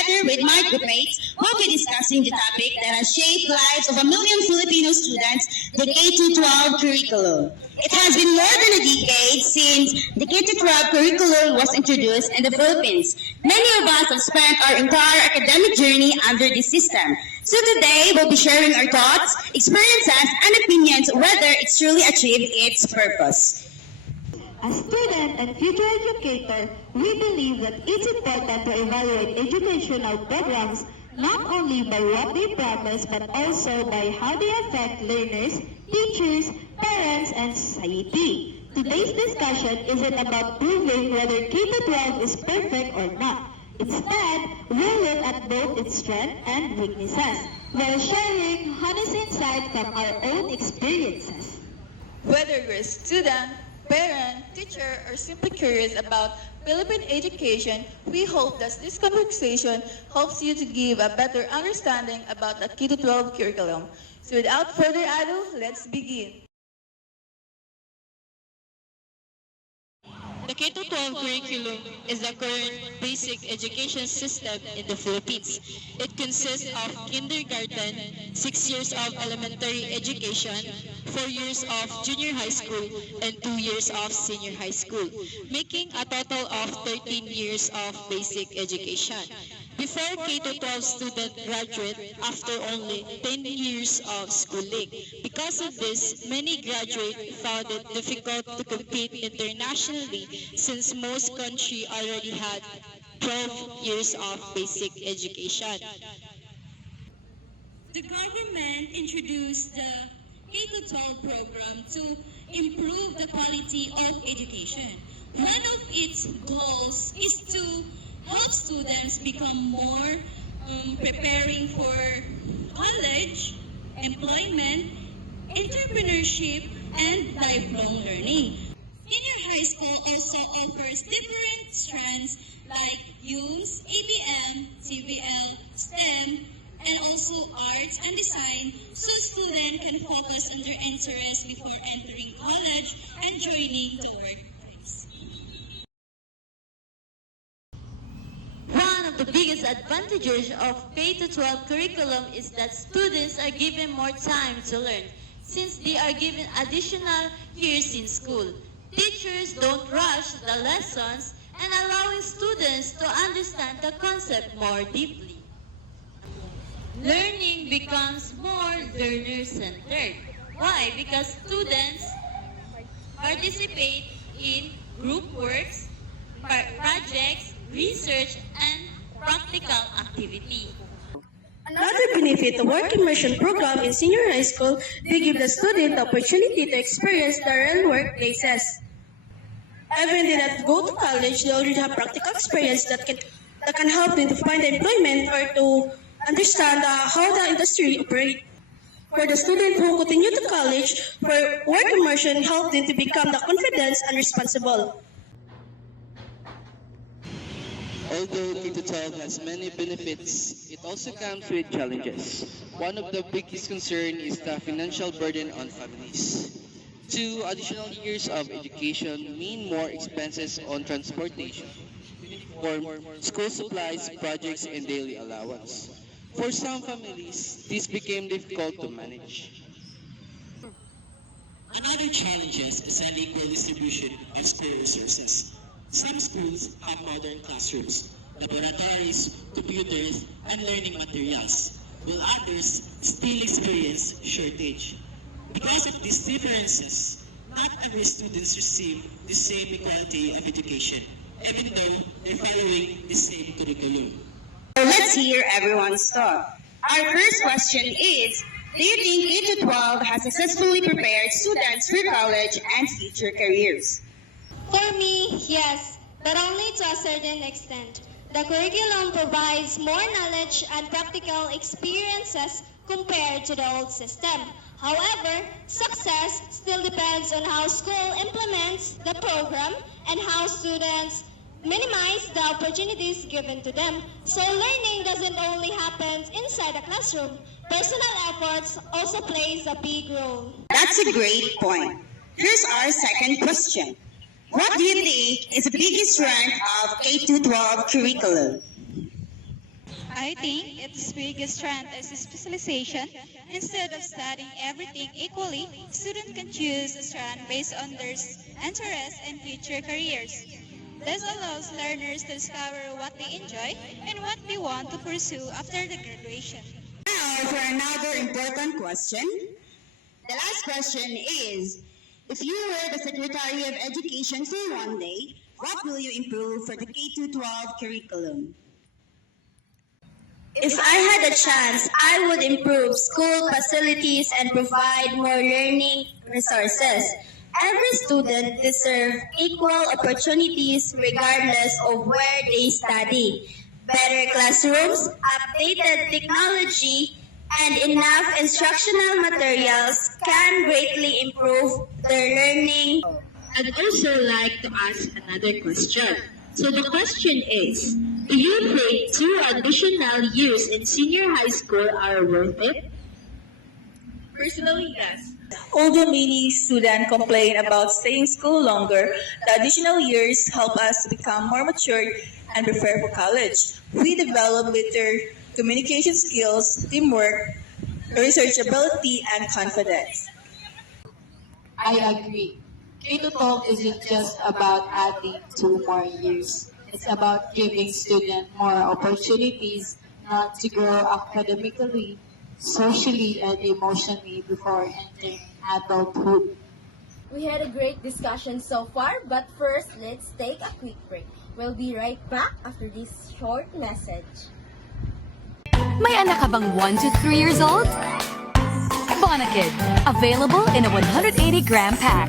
together with my groupmates, we'll be discussing the topic that has shaped lives of a million Filipino students, the K-12 curriculum. It has been more than a decade since the K-12 curriculum was introduced in the Philippines. Many of us have spent our entire academic journey under this system. So today, we'll be sharing our thoughts, experiences, and opinions whether it's truly achieved its purpose. As student and future educator, we believe that it's important to evaluate educational programs not only by what they promise but also by how they affect learners, teachers, parents, and society. Today's discussion isn't about proving whether K-12 is perfect or not. Instead, we'll look at both its strengths and weaknesses while sharing honest insight from our own experiences. Whether you're a student, parent, teacher, or simply curious about Philippine education, we hope that this conversation helps you to give a better understanding about the K-12 curriculum. So without further ado, let's begin. The K-12 curriculum is the current basic education system in the Philippines. It consists of kindergarten, 6 years of elementary education, 4 years of junior high school, and 2 years of senior high school, making a total of 13 years of basic education. Before K-12 student graduate after only 10 years of schooling. Because of this, many graduate found it difficult to compete internationally since most countries already had 12 years of basic education. The government introduced the K-12 program to improve the quality of education. One of its goals is to help students become more preparing for college, employment, entrepreneurship, and lifelong learning. Senior high school also offers different strands like UMS, ABM, CBL, STEM, and also arts and design so students can focus on their interests before entering college and joining the workplace. One of the biggest advantages of K-12 curriculum is that students are given more time to learn since they are given additional years in school. Teachers don't rush the lessons and allowing students to understand the concept more deeply. Learning becomes more learner-centered. Why? Because students participate in group works, projects, research, and practical activity. Another benefit of work immersion program in senior high school, they give the student the opportunity to experience the real workplaces. Even if they not go to college, they already have practical experience that can help them to find employment or to understand how the industry operates. For the student who continue to college, for work immersion help them to become the confident and responsible. Although K-12 has many benefits, it also comes with challenges. One of the biggest concerns is the financial burden on families. 2 additional years of education mean more expenses on transportation, uniform, school supplies, projects, and daily allowance. For some families, this became difficult to manage. Another challenge is unequal distribution of school resources. Some schools have modern classrooms, laboratories, computers, and learning materials, while others still experience shortage. Because of these differences, not every student receives the same equality of education, even though they're following the same curriculum. So let's hear everyone's thought. Our first question is, do you think K-12 has successfully prepared students for college and future careers? For me, yes, but only to a certain extent. The curriculum provides more knowledge and practical experiences compared to the old system. However, success still depends on how school implements the program and how students minimize the opportunities given to them. So learning doesn't only happen inside the classroom. Personal efforts also plays a big role. That's a great point. Here's our second question. What do you think is the biggest strength of K-12 curriculum? I think its biggest strength is specialization. Instead of studying everything equally, students can choose a strand based on their interests and future careers. This allows learners to discover what they enjoy and what they want to pursue after the graduation. Now for another important question. The last question is, if you were the Secretary of Education for one day, what will you improve for the K-12 curriculum? If I had a chance, I would improve school facilities and provide more learning resources. Every student deserves equal opportunities regardless of where they study. Better classrooms, updated technology, and enough instructional materials can greatly improve their learning. I'd also like to ask another question. So the question is, do you think 2 additional years in senior high school are worth it? Personally, yes. Although many students complain about staying in school longer, the additional years help us become more mature and prepare for college. We develop better communication skills, teamwork, researchability, and confidence. I agree. K-12 isn't just about adding 2 more years. It's about giving students more opportunities not to grow academically, socially, and emotionally before entering adulthood. We had a great discussion so far, but first, let's take a quick break. We'll be right back after this short message. May anak ka bang 1 to 3 years old? Bonakid, available in a 180-gram pack.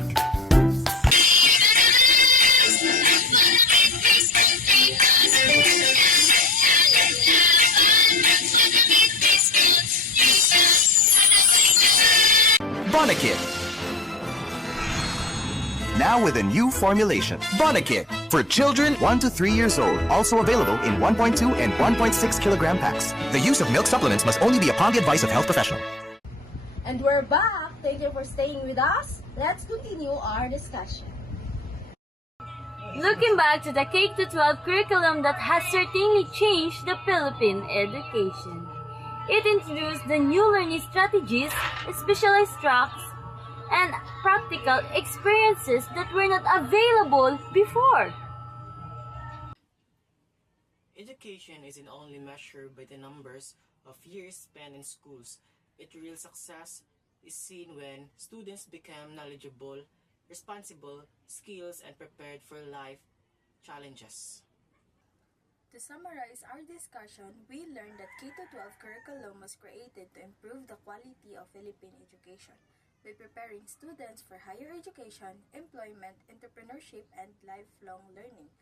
Bonakid. Now with a new formulation, Bonakid, for children 1 to 3 years old. Also available in 1.2 and 1.6 kilogram packs. The use of milk supplements must only be upon the advice of health professional. And we're back. Thank you for staying with us. Let's continue our discussion. Looking back to the K-12 curriculum that has certainly changed the Philippine education. It introduced the new learning strategies, specialized tracks, and practical experiences that were not available before. Education isn't only measured by the numbers of years spent in schools. Its real success is seen when students become knowledgeable, responsible, skilled, and prepared for life challenges. To summarize our discussion, we learned that K-12 curriculum was created to improve the quality of Philippine education by preparing students for higher education, employment, entrepreneurship, and lifelong learning.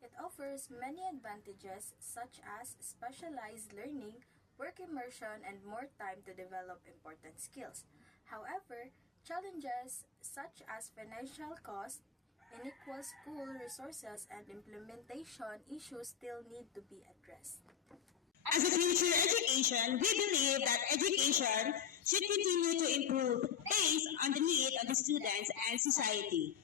It offers many advantages such as specialized learning, work immersion, and more time to develop important skills. However, challenges such as financial cost, unequal school resources, and implementation issues still need to be addressed. As a future education, we believe that education should continue to improve based on the need of the students and society.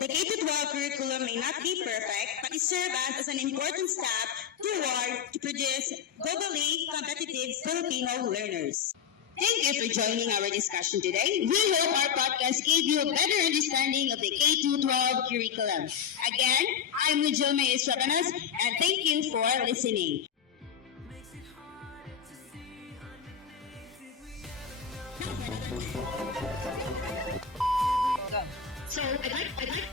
The K-12 curriculum may not be perfect, but it serves as an important step toward to produce globally competitive Filipino learners. Thank you for joining our discussion today. We hope our podcast gave you a better understanding of the K-12 curriculum. Again, I'm Nujilme Estrabanas, and thank you for listening. So, I'd like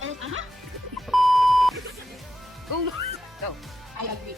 all, I agree.